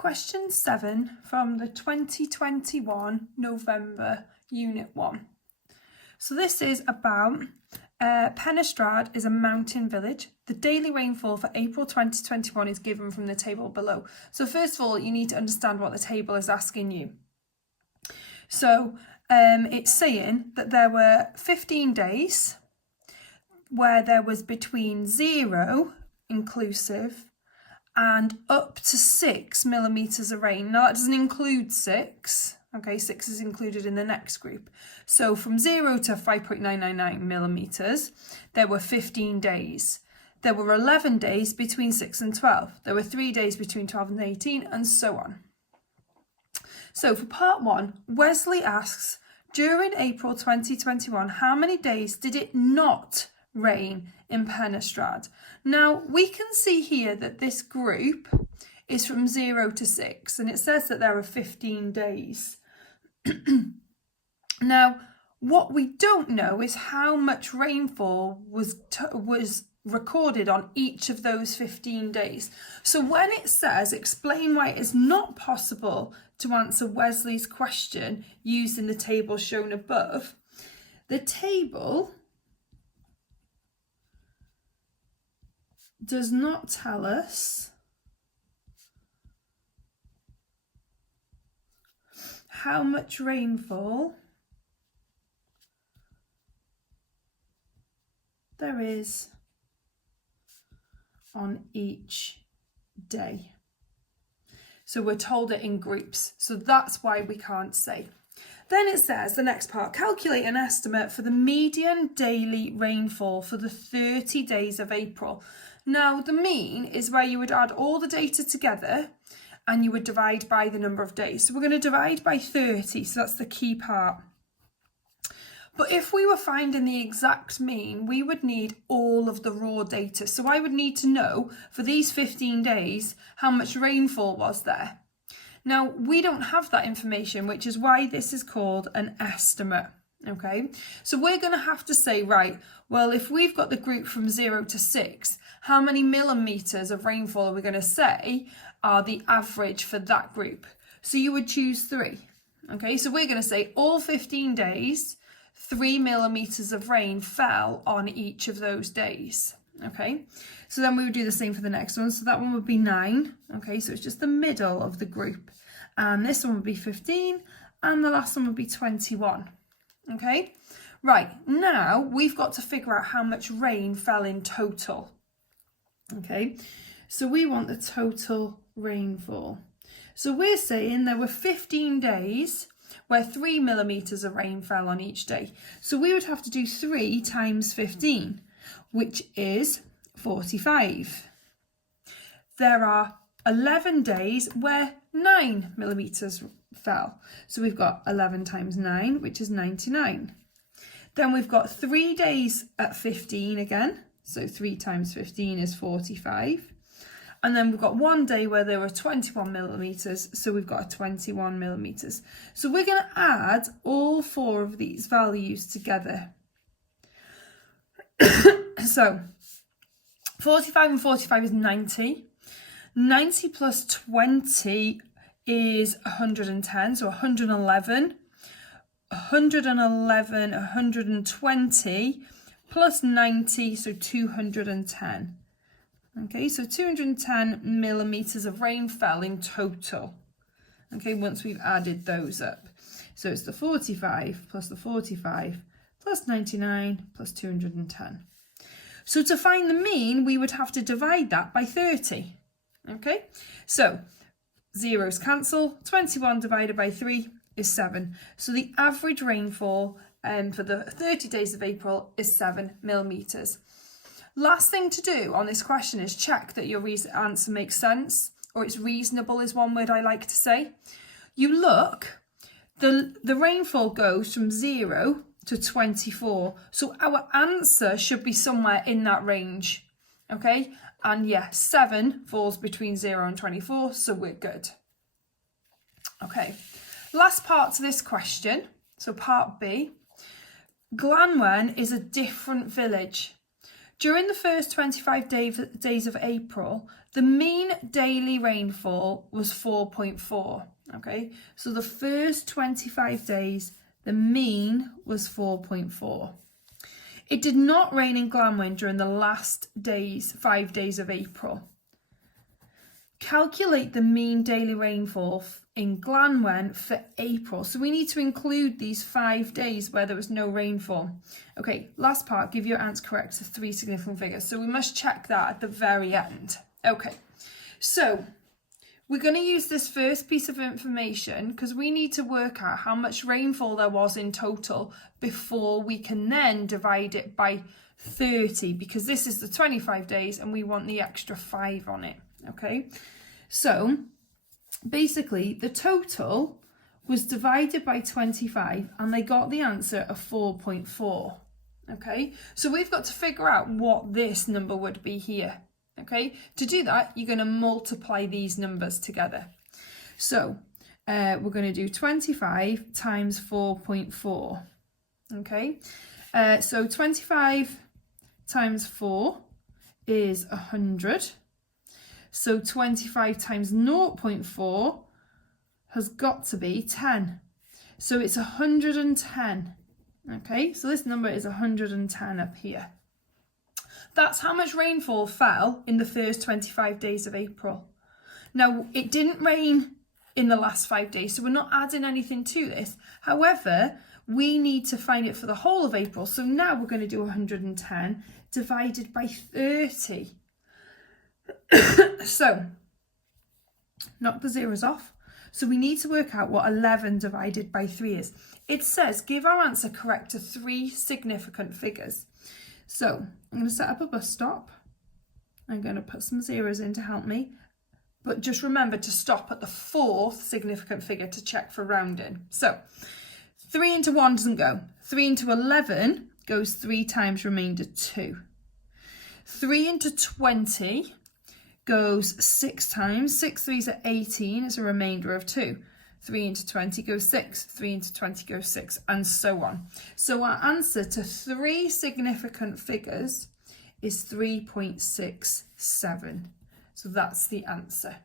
Question 7 from the 2021 November Unit 1. So this is about Pennystrad is a mountain village. The daily rainfall for April 2021 is given from the table below. So first of all, you need to understand what the table is asking you. So it's saying that there were 15 days where there was between 0 inclusive and up to 6 millimetres of rain. Now that doesn't include 6. Okay, 6 is included in the next group. So from 0 to 5.999 millimetres, there were 15 days. There were 11 days between 6 and 12. There were 3 days between 12 and 18, and so on. So for part 1, Wesley asks, during April 2021, how many days did it not rain in Pennystrad? Now we can see here that this group is from 0 to 6, and it says that there are 15 days. Now what we don't know is how much rainfall was recorded on each of those 15 days. So when it says explain why it is not possible to answer Wesley's question using the table shown above, the table does not tell us how much rainfall there is on each day. So we're told it in groups, so that's why we can't say. Then it says, the next part, calculate an estimate for the median daily rainfall for the 30 days of April. Now, the mean is where you would add all the data together and you would divide by the number of days. So we're going to divide by 30, so that's the key part. But if we were finding the exact mean, we would need all of the raw data. So I would need to know for these 15 days how much rainfall was there. Now, we don't have that information, which is why this is called an estimate. Okay, so we're going to have to say, right, well, if we've got the group from 0 to 6, how many millimetres of rainfall are we going to say are the average for that group? So you would choose 3. Okay, so we're going to say all 15 days, 3 millimetres of rain fell on each of those days. Okay, so then we would do the same for the next one. So that one would be 9. Okay, so it's just the middle of the group. And this one would be 15. And the last one would be 21. Okay, right, now we've got to figure out how much rain fell in total. Okay, so we want the total rainfall. So we're saying there were 15 days where 3 millimetres of rain fell on each day. So we would have to do 3 times 15, which is 45. There are 11 days where 9 millimetres fell. So we've got 11 times 9, which is 99. Then we've got 3 days at 15 again. So 3 times 15 is 45. And then we've got 1 day where there were 21 millimetres. So we've got a 21 millimetres. So we're going to add all 4 of these values together. So 45 and 45 is 90. 90 plus 20 is 110, so 111, 120 plus 90, so 210. Okay, so 210 millimetres of rain fell in total. Okay, once we've added those up. So it's the 45 plus the 45 plus 99 plus 210. So to find the mean, we would have to divide that by 30. Okay, so zeros cancel, 21 divided by 3 is 7. So the average rainfall for the 30 days of April is 7 millimetres. Last thing to do on this question is check that your answer makes sense, or it's reasonable is one word I like to say. You look, the rainfall goes from 0 to 24. So our answer should be somewhere in that range. Okay, and yeah, 7 falls between 0 and 24, so we're good. Okay, last part to this question, so part B. Glanwen is a different village. During the first 25 days of April, the mean daily rainfall was 4.4. Okay, so the first 25 days, the mean was 4.4. It did not rain in Glanwyn during the last 5 days of April. Calculate the mean daily rainfall in Glanwyn for April. So we need to include these 5 days where there was no rainfall. Okay, last part, give your answer correct to 3 significant figures. So we must check that at the very end. Okay, so we're going to use this first piece of information because we need to work out how much rainfall there was in total before we can then divide it by 30, because this is the 25 days and we want the extra 5 on it. Okay, so basically the total was divided by 25 and they got the answer of 4.4. Okay, so we've got to figure out what this number would be here. Okay, to do that, you're going to multiply these numbers together. So we're going to do 25 times 4.4. Okay, so 25 times 4 is 100. So 25 times 0.4 has got to be 10. So it's 110. Okay, so this number is 110 up here. That's how much rainfall fell in the first 25 days of April. Now, it didn't rain in the last 5 days, so we're not adding anything to this. However, we need to find it for the whole of April. So now we're going to do 110 divided by 30. So, knock the zeros off. So we need to work out what 11 divided by 3 is. It says, give our answer correct to 3 significant figures. So I'm going to set up a bus stop. I'm going to put some zeros in to help me. But just remember to stop at the 4th significant figure to check for rounding. So 3 into 1 doesn't go. 3 into 11 goes 3 times remainder 2. 3 into 20 goes 6 times. 6 3s are 18. It's a remainder of 2. 3 into 20 goes 6. 3 into 20 goes 6, and so on. So our answer to 3 significant figures is 3.67. So that's the answer.